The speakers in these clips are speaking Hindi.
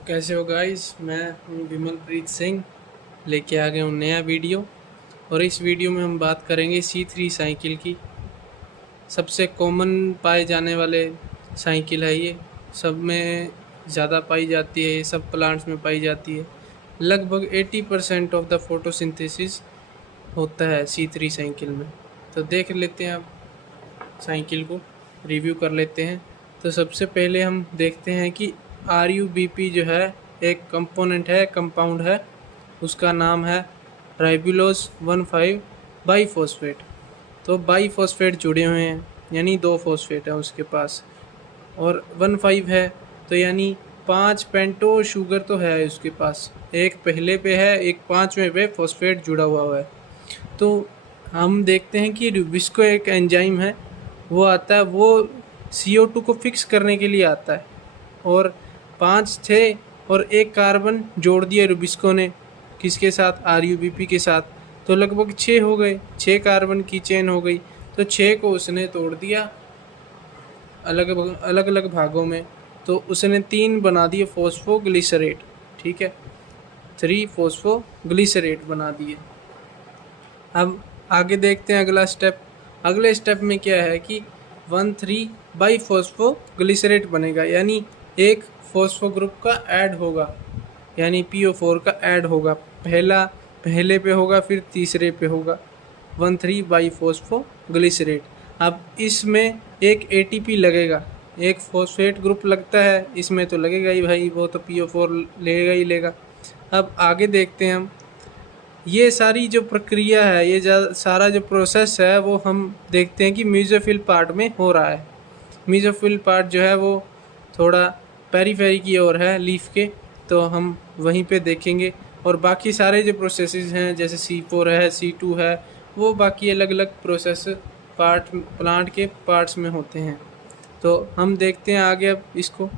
तो कैसे हो गाइस। मैं हूँ विमलप्रीत सिंह, लेके आ गया हूँ नया वीडियो। और इस वीडियो में हम बात करेंगे C3 साइकिल की। सबसे कॉमन पाए जाने वाले साइकिल है ये, सब में ज़्यादा पाई जाती है, ये सब प्लांट्स में पाई जाती है। लगभग 80% ऑफ द फोटोसिंथेसिस होता है C3 साइकिल में। तो देख लेते हैं, आप साइकिल को रिव्यू कर लेते हैं। तो सबसे पहले हम देखते हैं कि RUBP जो है एक कंपोनेंट है, कंपाउंड है, उसका नाम है राइबुलोज 1,5 बाईफॉस्फेट। तो बाईफॉस्फेट जुड़े हुए हैं, यानी 2 फॉस्फेट है उसके पास, और 1,5 है तो यानी 5 पेंटो शुगर तो है उसके पास। एक पहले पे है, एक 5वें पे फॉस्फेट जुड़ा हुआ है। तो हम देखते हैं कि रुबिस्को एक एंजाइम है, वो आता है, वो CO2 को फिक्स करने के लिए आता है। और 5 थे और एक कार्बन जोड़ दिया रुबिस्को ने, किसके साथ? RUBP के साथ। तो लगभग 6 हो गए, 6 कार्बन की चेन हो गई। तो 6 को उसने तोड़ दिया अलग अलग भागों में, तो उसने 3 बना दिए फॉस्फोग्लिसरेट। ठीक है, 3 फॉस्फोग्लिसरेट बना दिए। अब आगे देखते हैं अगला स्टेप। अगले स्टेप में क्या है कि 1,3 बाईफॉस्फोग्लिसरेट बनेगा, यानी एक फॉस्फो ग्रुप का ऐड होगा, यानी PO4 का ऐड होगा। पहले पे होगा, फिर तीसरे पे होगा 1,3 बाईफॉस्फोग्लिसरेट। अब इसमें एक ATP लगेगा, एक फॉस्फेट ग्रुप लगता है इसमें, तो लगेगा ही भाई, वो तो PO4 लेगा ही लेगा। अब आगे देखते हैं हम, ये सारी जो प्रक्रिया है, ये सारा जो प्रोसेस है, वो हम देखते हैं कि मेसोफिल पार्ट में हो रहा है। मेसोफिल पार्ट जो है वो थोड़ा पेरीफेरी की ओर है लीफ के, तो हम वहीं पे देखेंगे। और बाकी सारे जो प्रोसेसेस हैं, जैसे C4 है, C2 है, वो बाकी अलग अलग प्रोसेस प्लांट के पार्ट्स में होते हैं। तो हम देखते हैं आगे अब इसको।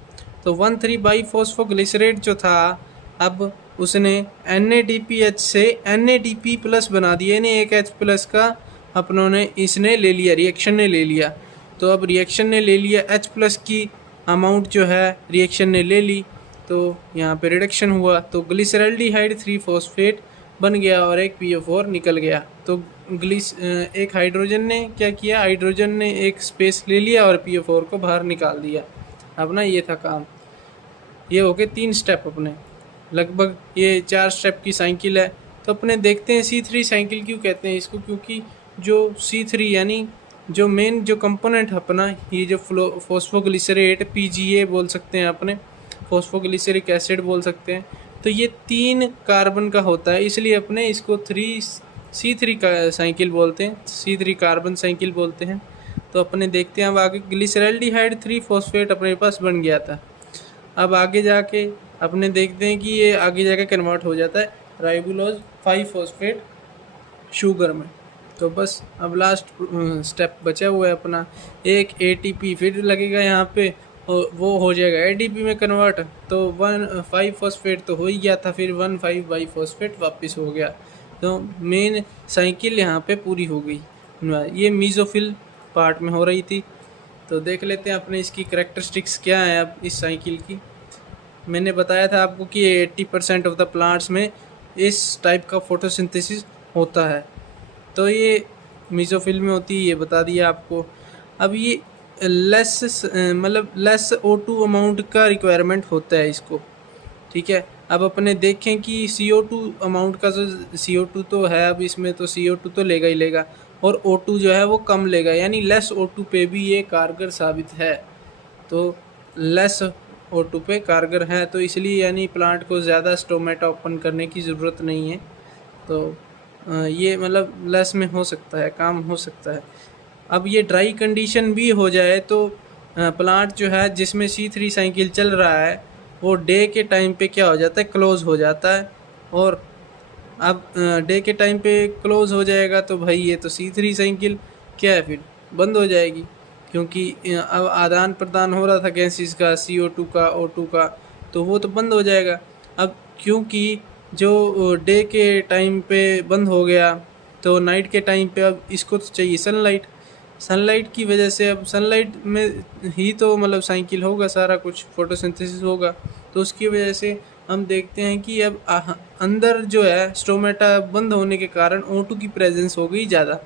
तो 1,3 बाईफॉस्फोग्लिसरेट जो था, अब उसने NADPH से NADP प्लस बना दिया, यानी एक H प्लस का अपनों ने इसने ले लिया, रिएक्शन ने ले लिया। तो अब रिएक्शन ने ले लिया, H प्लस की अमाउंट जो है रिएक्शन ने ले ली, तो यहाँ पे रिडक्शन हुआ, तो ग्लिसरल्डिहाइड 3 फॉस्फेट बन गया और एक PO4 निकल गया। तो एक हाइड्रोजन ने क्या किया, हाइड्रोजन ने एक स्पेस ले लिया और PO4 को बाहर निकाल दिया। अब ना ये था काम। ये हो गए 3 स्टेप अपने, लगभग ये 4 स्टेप की साइकिल है। तो अपने देखते हैं C3 साइकिल क्यों कहते हैं इसको, क्योंकि जो C3 यानी जो मेन जो कंपोनेंट है अपना, ये जो फॉस्फोग्लिसरेट PGA बोल सकते हैं अपने, फॉस्फोग्लिसरिक एसिड बोल सकते हैं। तो ये 3 कार्बन का होता है, इसलिए अपने इसको C3 का साइकिल बोलते हैं, C3 कार्बन साइकिल बोलते हैं। तो अपने देखते हैं अब आगे, ग्लिसरल्डिहाइड 3 फॉस्फेट अपने पास बन गया था। अब आगे जाके अपने देखते हैं कि ये आगे जाके कन्वर्ट हो जाता है राइबुलोज 5 फॉस्फेट शुगर में। तो बस अब लास्ट स्टेप बचा हुआ है अपना, एक ATP फिर लगेगा यहाँ पे, और वो हो जाएगा ADP में कन्वर्ट। तो 1,5 फॉस्फेट तो हो ही गया था, फिर 1,5 बाईफॉस्फेट वापस हो गया। तो मेन साइकिल यहाँ पे पूरी हो गई। ये मीजोफिल पार्ट में हो रही थी। तो देख लेते हैं अपने इसकी कैरेक्टरिस्टिक्स क्या है अब इस साइकिल की। मैंने बताया था आपको कि 80% ऑफ द प्लांट्स में इस टाइप का फोटोसिंथेसिस होता है। तो ये मीजोफिल में होती है, ये बता दिया आपको। अब ये लेस O2 अमाउंट का रिक्वायरमेंट होता है इसको। ठीक है, अब अपने देखें कि CO2 अमाउंट का, जो CO2 तो है अब इसमें, तो CO2 तो लेगा ही लेगा, और O2 जो है वो कम लेगा, यानी लेस O2 पे भी ये कारगर साबित है। तो लेस O2 पे कारगर है, तो इसलिए यानी प्लांट को ज़्यादा स्टोमेटा ओपन करने की ज़रूरत नहीं है। तो ये मतलब लेस में हो सकता है, काम हो सकता है। अब ये ड्राई कंडीशन भी हो जाए तो प्लांट जो है जिसमें C3 साइकिल चल रहा है, वो डे के टाइम पे क्या हो जाता है, क्लोज़ हो जाता है। और अब डे के टाइम पे क्लोज़ हो जाएगा तो भाई ये तो C3 साइकिल क्या है, फिर बंद हो जाएगी, क्योंकि अब आदान प्रदान हो रहा था गैसेस का, CO2 का, O2 का, तो वो तो बंद हो जाएगा। अब क्योंकि जो डे के टाइम पे बंद हो गया, तो नाइट के टाइम पे अब इसको तो चाहिए सनलाइट की वजह से। अब सनलाइट में ही तो मतलब साइकिल होगा, सारा कुछ फोटोसिंथेसिस होगा। तो उसकी वजह से हम देखते हैं कि अब अंदर जो है स्टोमेटा बंद होने के कारण O2 की प्रेजेंस हो गई ज़्यादा।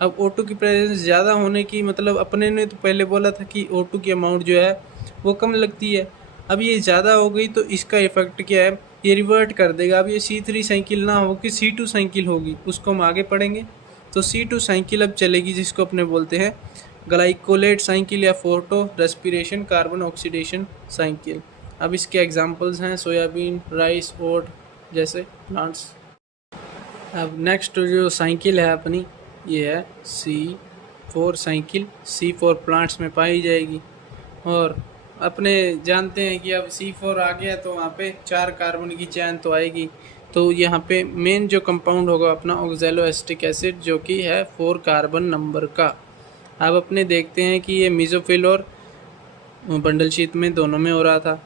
अब O2 की प्रेजेंस ज़्यादा होने की मतलब अपने ने तो पहले बोला था कि O2 की अमाउंट जो है वो कम लगती है, अब ये ज़्यादा हो गई तो इसका इफ़ेक्ट क्या है, ये रिवर्ट कर देगा। अब ये C3 साइकिल ना हो कि C2 साइकिल होगी, उसको हम आगे पढ़ेंगे। तो C2 साइकिल अब चलेगी, जिसको अपने बोलते हैं ग्लाइकोलेट साइकिल या photo respiration carbon oxidation cycle. अब इसके एग्जांपल्स हैं सोयाबीन, राइस, ओट जैसे प्लांट्स। अब नेक्स्ट जो साइकिल है अपनी, ये है C4 साइकिल। C4 प्लांट्स में पाई जाएगी और अपने जानते हैं कि अब C4 आ गया तो वहाँ पे 4 कार्बन की चैन तो आएगी। तो यहाँ पे मेन जो कंपाउंड होगा अपना ऑक्सैलोएसिटिक एसिड, जो कि है 4 कार्बन नंबर का। अब अपने देखते हैं कि ये मेसोफिल और बंडल शीट में दोनों में हो रहा था,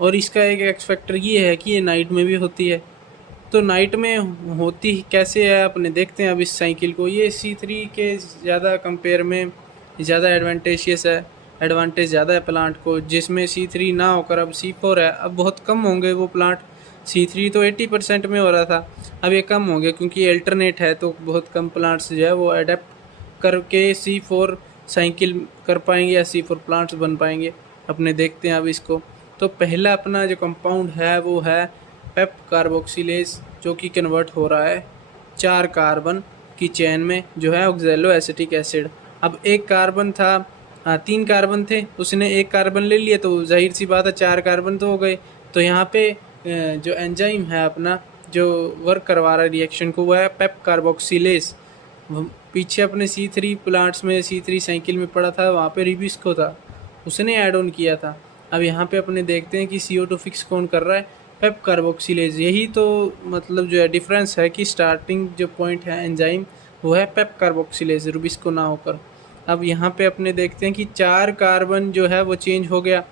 और इसका एक एक्स फैक्टर ये है कि ये नाइट में भी होती है। तो नाइट में होती कैसे है अपने देखते हैं अब इस साइकिल को। ये C3 के ज़्यादा कंपेयर में ज़्यादा एडवांटेजियस है, एडवांटेज ज़्यादा है प्लांट को, जिसमें C3 ना होकर अब C4 है। अब बहुत कम होंगे वो प्लांट, C3 तो 80% में हो रहा था, अब ये कम हो गया क्योंकि अल्टरनेट है, तो बहुत कम प्लांट्स जो है वो अडेप्ट करके C4 साइकिल कर पाएंगे या C4 प्लांट्स बन पाएंगे। अपने देखते हैं अब इसको। तो पहला अपना जो कंपाउंड है वो है पेप कार्बोक्सिलेज, जो कि कन्वर्ट हो रहा है 4 कार्बन की चेन में, जो है ऑक्सैलोएसिटिक एसिड। अब एक कार्बन था, 3 कार्बन थे, उसने एक कार्बन ले लिया तो जाहिर सी बात है 4 कार्बन तो हो गए। तो यहाँ पे जो एंजाइम है अपना जो वर्क करवा रहा है रिएक्शन को, वो है पेप कार्बोक्सिलेज। पीछे अपने C3 प्लांट्स में C3 साइकिल में पड़ा था, वहाँ पे रिबिस्को था, उसने ऐड ऑन किया था। अब यहाँ पे अपने देखते हैं कि CO2 फिक्स कौन कर रहा है, पेप कार्बोक्सिलेज। यही तो मतलब जो है डिफरेंस है कि स्टार्टिंग जो पॉइंट है एंजाइम वो है पेप कार्बोक्सिलेज, रिबिस्को ना होकर। अब यहाँ पे अपने देखते हैं कि 4 कार्बन जो है वो चेंज हो गया,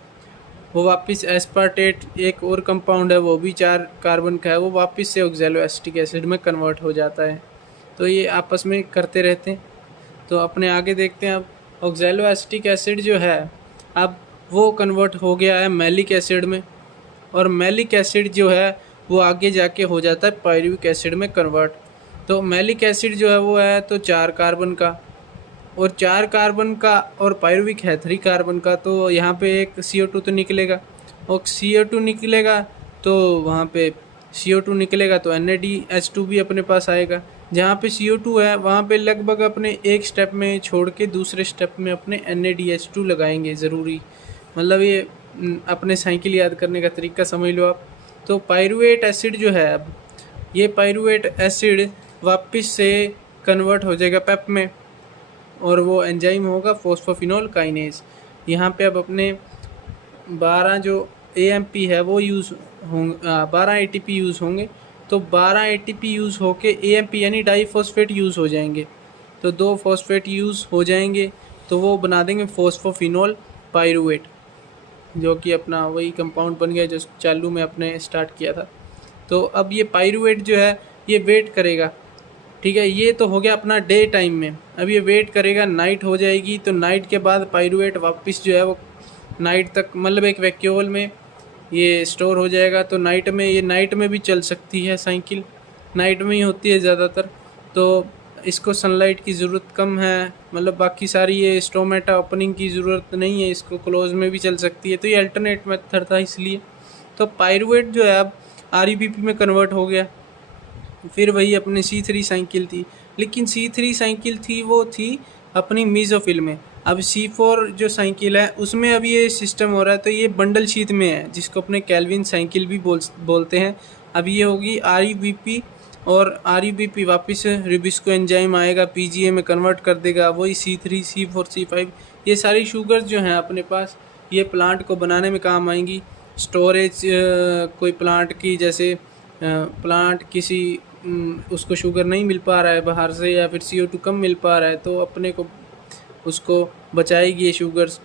वो वापस एस्पार्टेट एक और कंपाउंड है वो भी 4 कार्बन का है, वो वापस से ऑक्सैलोएसिटिक एसिड में कन्वर्ट हो जाता है। तो ये आपस में करते रहते हैं। तो अपने आगे देखते हैं अब ऑक्सैलोएसिटिक एसिड जो है अब वो कन्वर्ट हो गया है मैलिक एसिड में, और मैलिक एसिड जो है वो आगे जाके हो जाता है पायरुविक एसिड में कन्वर्ट। तो मैलिक एसिड जो है वो है तो 4 कार्बन का, और 4 कार्बन का, और पायरुविक है 3 कार्बन का। तो यहाँ पे एक CO2 तो निकलेगा, और CO2 निकलेगा तो वहाँ पे CO2 निकलेगा तो NADH2 भी अपने पास आएगा। जहाँ पे CO2 है वहाँ पे लगभग अपने एक स्टेप में छोड़ के दूसरे स्टेप में अपने NADH2 लगाएंगे ज़रूरी। मतलब ये अपने साइकिल याद करने का तरीका समझ लो आप। तो पायरुवेट एसिड जो है, अब ये पायरुवेट एसिड वापस से कन्वर्ट हो जाएगा पेप में, और वो एंजाइम होगा फॉस्फोफिनोल काइनेज। यहाँ पे अब अपने 12 जो AMP है वो यूज़ होंगे, 12 ATP यूज़ होंगे। तो 12 ATP यूज़ होके AMP यानी डाईफॉस्फेट यूज़ हो जाएंगे, तो 2 फॉस्फेट यूज़ हो जाएंगे, तो वो बना देंगे फॉस्फोफिनोल पायरुवेट, जो कि अपना वही कंपाउंड बन गया जो चालू में अपने स्टार्ट किया था। तो अब ये पायरुवेट जो है ये वेट करेगा, ठीक है। ये तो हो गया अपना डे टाइम में। अब ये वेट करेगा, नाइट हो जाएगी, तो नाइट के बाद पायरुवेट वापस जो है वो नाइट तक मतलब एक वैक्यूल में ये स्टोर हो जाएगा। तो नाइट में ये नाइट में भी चल सकती है साइकिल, नाइट में ही होती है ज़्यादातर। तो इसको सनलाइट की ज़रूरत कम है, मतलब बाकी सारी ये स्टोमेटा ओपनिंग की ज़रूरत नहीं है, इसको क्लोज में भी चल सकती है। तो ये अल्टरनेट मेथड था इसलिए। तो पायरुवेट जो है अब REBP में कन्वर्ट हो गया। फिर वही अपनी C3 साइकिल थी, लेकिन C3 साइकिल थी वो थी अपनी मेसोफिल में। अब C4 जो साइकिल है उसमें अब ये सिस्टम हो रहा है, तो ये बंडल शीट में है, जिसको अपने कैल्विन साइकिल भी बोलते हैं। अब ये होगी REBP, और REBP वापस रिबिस्को एंजाइम आएगा, PGA में कन्वर्ट कर देगा, वही C3 C4 C5 ये सारी शुगर जो हैं अपने पास ये प्लांट को बनाने में काम आएंगी। स्टोरेज कोई प्लांट की, जैसे प्लांट किसी उसको शुगर नहीं मिल पा रहा है बाहर से, या फिर CO2 कम मिल पा रहा है, तो अपने को उसको बचाएगी ये शुगर्स,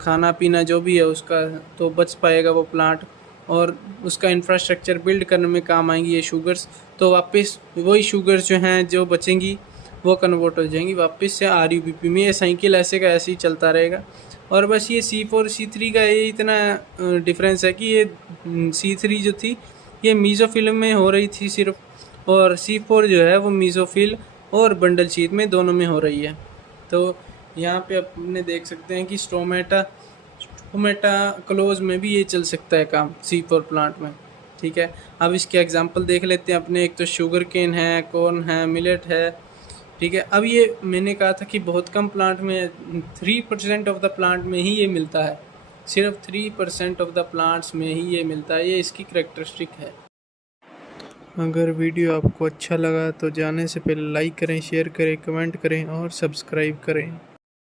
खाना पीना जो भी है उसका तो बच पाएगा वो प्लांट, और उसका इंफ्रास्ट्रक्चर बिल्ड करने में काम आएंगी ये शुगर्स। तो वापस वही शुगर्स जो हैं जो बचेंगी वो कन्वर्ट हो जाएंगी वापस से RUBP में। ये साइकिल ऐसे का ऐसे ही चलता रहेगा। और बस ये C4 C3 का ये इतना डिफरेंस है कि ये C3 जो थी ये मीज़ोफिल में हो रही थी सिर्फ, और C4 जो है वो मीज़ोफिल और बंडल शीट में दोनों में हो रही है। तो यहाँ पे अपने देख सकते हैं कि स्टोमेटा क्लोज में भी ये चल सकता है काम C4 प्लांट में। ठीक है, अब इसके एग्जांपल देख लेते हैं अपने। एक तो शुगर केन है, कॉर्न है, मिलेट है। ठीक है, अब ये मैंने कहा था कि बहुत कम प्लांट में 3% ऑफ द प्लांट में ही ये मिलता है, सिर्फ 3% ऑफ द प्लांट्स में ही ये मिलता है। ये इसकी करेक्टरिस्टिक है। अगर वीडियो आपको अच्छा लगा तो जाने से पहले लाइक करें, शेयर करें, कमेंट करें और सब्सक्राइब करें।